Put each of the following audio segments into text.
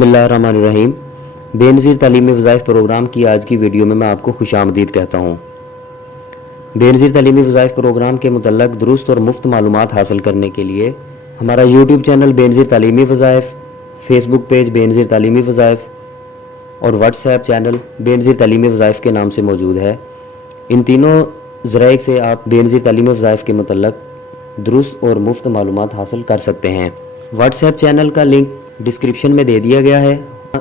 बिस्मिल्लाहिर्रहमानिर्रहीम। बेनज़ीर तालीमी वज़ाइफ़ प्रोग्राम की आज की वीडियो में मैं आपको खुशामदीद कहता हूँ। बेनज़ीर तालीमी वज़ाइफ़ प्रोग्राम के मुतल्लक़ दुरुस्त और मुफ्त मालूमात हासिल करने के लिए हमारा यूट्यूब चैनल बेनज़ीर तालीमी वज़ाइफ़, फेसबुक पेज बेनज़ीर तालीमी वज़ाइफ़ और व्हाट्सएप चैनल बेनज़ीर तालीमी वज़ाइफ़ के नाम से मौजूद है। इन तीनों ज़राए से आप बेनज़ीर तालीमी वज़ाइफ़ के मुतल्लक़ दुरुस्त और मुफ्त मालूमात हासिल कर सकते हैं। व्हाट्सएप चैनल का लिंक डिस्क्रिप्शन में दे दिया गया है,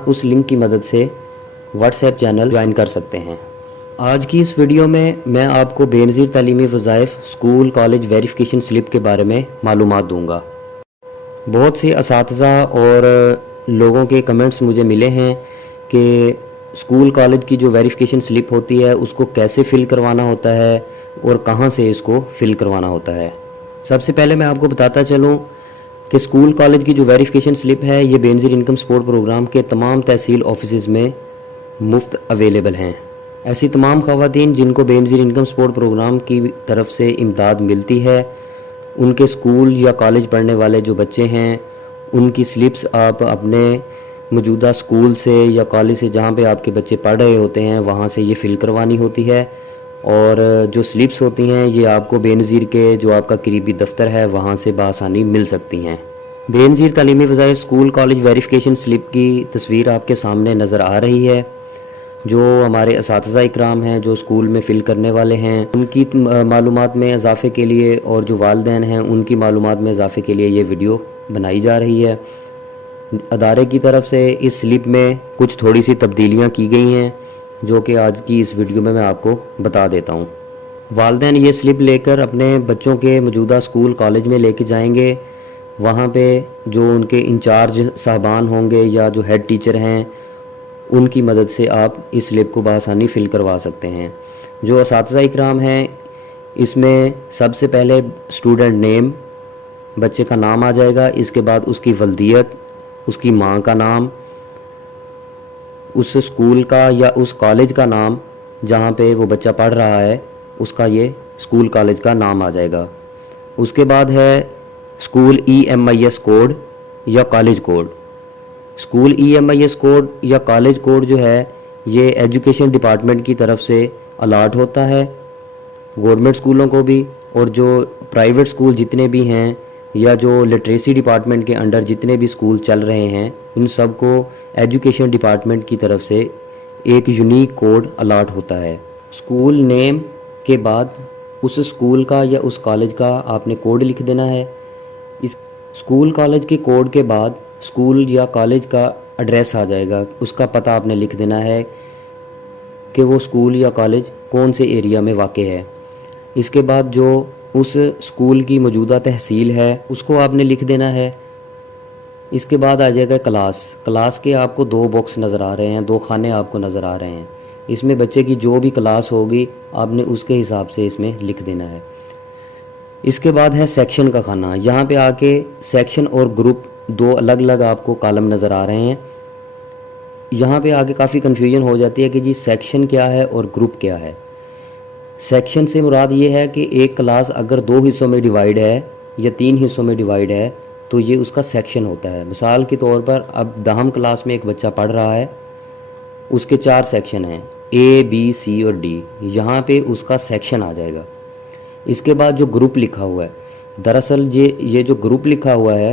उस लिंक की मदद से व्हाट्सएप चैनल ज्वाइन कर सकते हैं। आज की इस वीडियो में मैं आपको बेनज़ीर तालीमी वज़ाइफ़ स्कूल कॉलेज वेरिफिकेशन स्लिप के बारे में मालूमात दूंगा। बहुत से असातिज़ा और लोगों के कमेंट्स मुझे मिले हैं कि स्कूल कॉलेज की जो वेरिफिकेशन स्लिप होती है उसको कैसे फ़िल करवाना होता है और कहाँ से इसको फ़िल करवाना होता है। सबसे पहले मैं आपको बताता चलूँ कि स्कूल कॉलेज की जो वेरिफिकेशन स्लिप है ये बेनज़ीर इनकम सपोर्ट प्रोग्राम के तमाम तहसील ऑफिसेज़ में मुफ्त अवेलेबल हैं। ऐसी तमाम ख़वातीन जिनको बेनज़ीर इनकम सपोर्ट प्रोग्राम की तरफ से इमदाद मिलती है, उनके स्कूल या कॉलेज पढ़ने वाले जो बच्चे हैं उनकी स्लिप्स आप अपने मौजूदा स्कूल से या कॉलेज से जहाँ पे आपके बच्चे पढ़ रहे होते हैं वहाँ से ये फ़िल करवानी होती है। और जो स्लिप्स होती हैं ये आपको बेनज़ीर के जो आपका करीबी दफ्तर है वहाँ से बआसानी मिल सकती हैं। बेनज़ीर तालीमी वज़ाइफ़ स्कूल कॉलेज वेरिफिकेशन स्लिप की तस्वीर आपके सामने नज़र आ रही है। जो हमारे असातिज़ा इकराम हैं जो स्कूल में फ़िल करने वाले हैं उनकी मालूमात में इजाफ़े के लिए और जो वालिदैन हैं उनकी मालूमात में इजाफ़े के लिए ये वीडियो बनाई जा रही है। अदारे की तरफ से इस स्लिप में कुछ थोड़ी सी तब्दीलियाँ की गई हैं जो कि आज की इस वीडियो में मैं आपको बता देता हूँ। वालिदैन ये स्लिप लेकर अपने बच्चों के मौजूदा स्कूल कॉलेज में लेके जाएंगे। वहाँ पे जो उनके इंचार्ज साहबान होंगे या जो हेड टीचर हैं उनकी मदद से आप इस स्लिप को बआसानी फ़िल करवा सकते हैं। जो असातिज़ा इकराम हैं इसमें सबसे पहले स्टूडेंट नेम, बच्चे का नाम आ जाएगा। इसके बाद उसकी वल्दियत, उसकी माँ का नाम, उस स्कूल का या उस कॉलेज का नाम जहाँ पे वो बच्चा पढ़ रहा है उसका ये स्कूल कॉलेज का नाम आ जाएगा। उसके बाद है स्कूल EMIS कोड या college code. School EMIS code या कॉलेज कोड जो है ये एजुकेशन डिपार्टमेंट की तरफ से अलाट होता है गवर्नमेंट स्कूलों को भी, और जो प्राइवेट स्कूल जितने भी हैं या जो लिटरेसी डिपार्टमेंट के अंडर जितने भी स्कूल चल रहे हैं उन सब को एजुकेशन डिपार्टमेंट की तरफ से एक यूनिक कोड अलाट होता है। स्कूल नेम के बाद उस स्कूल का या उस कॉलेज का आपने कोड लिख देना है। इस स्कूल कॉलेज के कोड के बाद स्कूल या कॉलेज का एड्रेस आ जाएगा, उसका पता आपने लिख देना है कि वो स्कूल या कॉलेज कौन से एरिया में वाक़ है। इसके बाद जो उस स्कूल की मौजूदा तहसील है उसको आपने लिख देना है। इसके बाद आ जाएगा क्लास के आपको दो बॉक्स नज़र आ रहे हैं, दो खाने आपको नज़र आ रहे हैं। इसमें बच्चे की जो भी क्लास होगी आपने उसके हिसाब से इसमें लिख देना है। इसके बाद है सेक्शन का खाना। यहाँ पे आके सेक्शन और ग्रुप दो अलग अलग आपको कॉलम नज़र आ रहे हैं। यहाँ पे आके काफ़ी कन्फ्यूजन हो जाती है कि जी सेक्शन क्या है और ग्रुप क्या है। सेक्शन से मुराद ये है कि एक क्लास अगर दो हिस्सों में डिवाइड है या तीन हिस्सों में डिवाइड है तो ये उसका सेक्शन होता है। मिसाल के तौर पर अब 10वीं क्लास में एक बच्चा पढ़ रहा है, उसके 4 सेक्शन हैं A, B, C और D। यहाँ पे उसका सेक्शन आ जाएगा। इसके बाद जो ग्रुप लिखा हुआ है, दरअसल ये जो ग्रुप लिखा हुआ है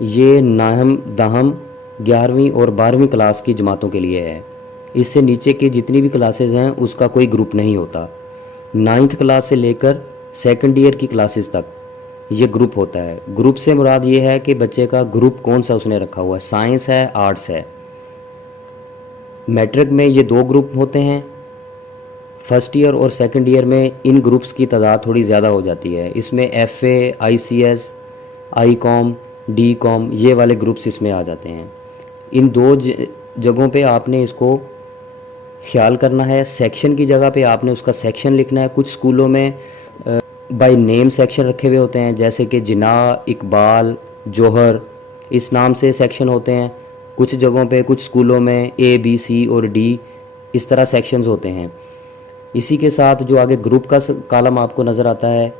ये 9वीं, 10वीं, 11वीं और 12वीं क्लास की जमातों के लिए है। इससे नीचे की जितनी भी क्लासेस हैं उसका कोई ग्रुप नहीं होता। 9th क्लास से लेकर सेकंड ईयर की क्लासेस तक ये ग्रुप होता है। ग्रुप से मुराद ये है कि बच्चे का ग्रुप कौन सा उसने रखा हुआ है, साइंस है, आर्ट्स है। मैट्रिक में ये 2 ग्रुप होते हैं। फर्स्ट ईयर और सेकंड ईयर में इन ग्रुप्स की तादाद थोड़ी ज़्यादा हो जाती है। इसमें FA, ICS, ICOM, DCOM ये वाले ग्रुप्स इसमें आ जाते हैं। इन 2 जगहों पे आपने इसको ख्याल करना है। सेक्शन की जगह पे आपने उसका सेक्शन लिखना है। कुछ स्कूलों में बाय नेम सेक्शन रखे हुए होते हैं, जैसे कि जिना, इकबाल, जौहर, इस नाम से सेक्शन होते हैं। कुछ जगहों पे कुछ स्कूलों में A, B, C और D इस तरह सेक्शंस होते हैं। इसी के साथ जो आगे ग्रुप का कॉलम आपको नज़र आता है,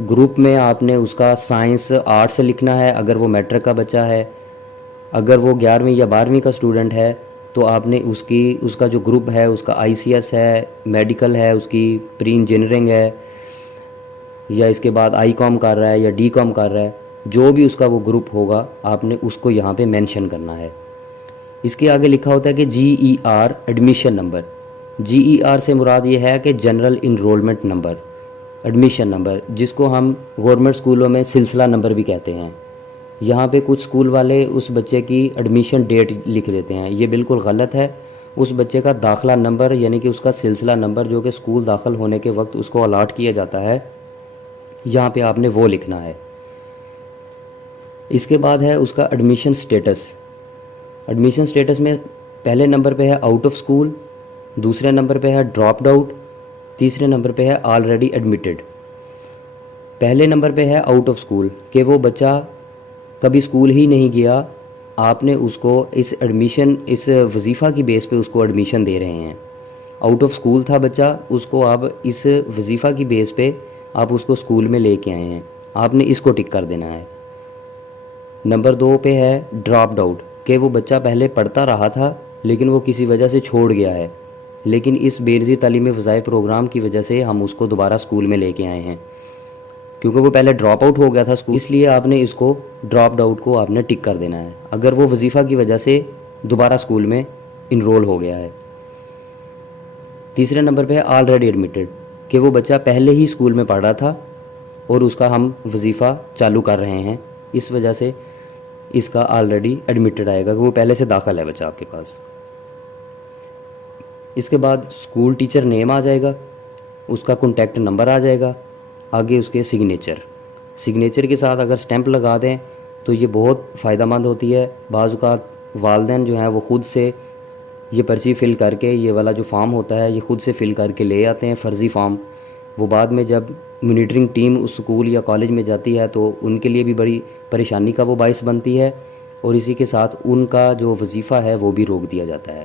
ग्रुप में आपने उसका साइंस, आर्ट्स लिखना है अगर वो मैट्रिक का बच्चा है। اگر وہ 11ویں یا 12ویں کا اسٹوڈنٹ ہے تو آپ نے اس کا جو گروپ ہے، اس کا آئی سی ایس ہے، میڈیکل ہے، اس کی پری انجینئرنگ ہے، یا اس کے بعد آئی کام کر رہا ہے یا ڈی کام کر رہا ہے، جو بھی اس کا وہ گروپ ہوگا آپ نے اس کو یہاں پہ مینشن کرنا ہے۔ اس کے آگے لکھا ہوتا ہے کہ جی ای آر ایڈمیشن نمبر۔ جی ای آر سے مراد یہ ہے کہ general enrolment number, admission number, جس کو ہم گورنمنٹ اسکولوں میں سلسلہ نمبر بھی کہتے ہیں۔ یہاں پہ کچھ اسکول والے اس بچے کی ایڈمیشن ڈیٹ لکھ دیتے ہیں، یہ بالکل غلط ہے۔ اس بچے کا داخلہ نمبر یعنی کہ اس کا سلسلہ نمبر جو کہ اسکول داخل ہونے کے وقت اس کو الاٹ کیا جاتا ہے، یہاں پہ آپ نے وہ لکھنا ہے۔ اس کے بعد ہے اس کا ایڈمیشن سٹیٹس۔ ایڈمیشن سٹیٹس میں پہلے نمبر پہ ہے آؤٹ آف اسکول، دوسرے نمبر پہ ہے ڈراپڈ آؤٹ، تیسرے نمبر پہ ہے آلریڈی ایڈمیٹڈ۔ پہلے نمبر پہ ہے آؤٹ آف اسکول کہ وہ بچہ کبھی اسکول ہی نہیں گیا، آپ نے اس کو اس وظیفہ کی بیس پہ اس کو ایڈمیشن دے رہے ہیں۔ آؤٹ آف اسکول تھا بچہ، اس کو آپ اس وظیفہ کی بیس پہ آپ اس کو اسکول میں لے کے آئے ہیں، آپ نے اس کو ٹک کر دینا ہے۔ نمبر 2 پہ ہے ڈراپڈ آؤٹ کہ وہ بچہ پہلے پڑھتا رہا تھا لیکن وہ کسی وجہ سے چھوڑ گیا ہے، لیکن اس بے نظیر تعلیمی وظائف پروگرام کی وجہ سے ہم اس کو دوبارہ اسکول میں لے کے آئے ہیں، کیونکہ وہ پہلے ڈراپ آؤٹ ہو گیا تھا اسکول، اس لیے آپ نے اس کو ڈراپڈ آؤٹ کو آپ نے ٹک کر دینا ہے اگر وہ وظیفہ کی وجہ سے دوبارہ اسکول میں انرول ہو گیا ہے۔ تیسرے نمبر پہ ہے آلریڈی ایڈمیٹڈ کہ وہ بچہ پہلے ہی اسکول میں پڑھ رہا تھا اور اس کا ہم وظیفہ چالو کر رہے ہیں، اس وجہ سے اس کا آلریڈی ایڈمیٹڈ آئے گا کہ وہ پہلے سے داخل ہے بچہ آپ کے پاس۔ اس کے بعد اسکول ٹیچر نیم آ جائے گا، اس کا کنٹیکٹ نمبر آ جائے گا، آگے اس کے سگنیچر کے ساتھ اگر سٹیمپ لگا دیں تو یہ بہت فائدہ مند ہوتی ہے۔ بعض اوقات والدین جو ہیں وہ خود سے یہ پرچی فل کر کے، یہ والا جو فارم ہوتا ہے یہ خود سے فل کر کے لے آتے ہیں، فرضی فارم، وہ بعد میں جب مانیٹرنگ ٹیم اس اسکول یا کالج میں جاتی ہے تو ان کے لیے بھی بڑی پریشانی کا وہ باعث بنتی ہے، اور اسی کے ساتھ ان کا جو وظیفہ ہے وہ بھی روک دیا جاتا ہے۔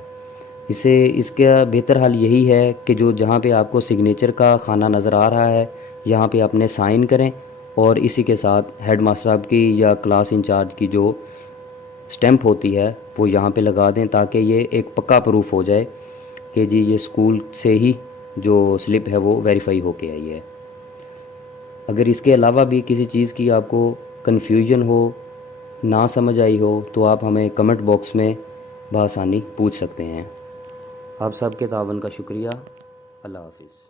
اس کا بہتر حل یہی ہے کہ جہاں پہ آپ کو سگنیچر کا خانہ نظر آ رہا ہے یہاں پہ اپنے سائن کریں، اور اسی کے ساتھ ہیڈ ماسٹر صاحب کی یا کلاس انچارج کی جو سٹیمپ ہوتی ہے وہ یہاں پہ لگا دیں، تاکہ یہ ایک پکا پروف ہو جائے کہ جی یہ اسکول سے ہی جو سلپ ہے وہ ویریفائی ہو کے آئی ہے۔ اگر اس کے علاوہ بھی کسی چیز کی آپ کو کنفیوژن ہو، نہ سمجھ آئی ہو، تو آپ ہمیں کمنٹ باکس میں بآسانی پوچھ سکتے ہیں۔ آپ سب کے تعاون کا شکریہ۔ اللہ حافظ۔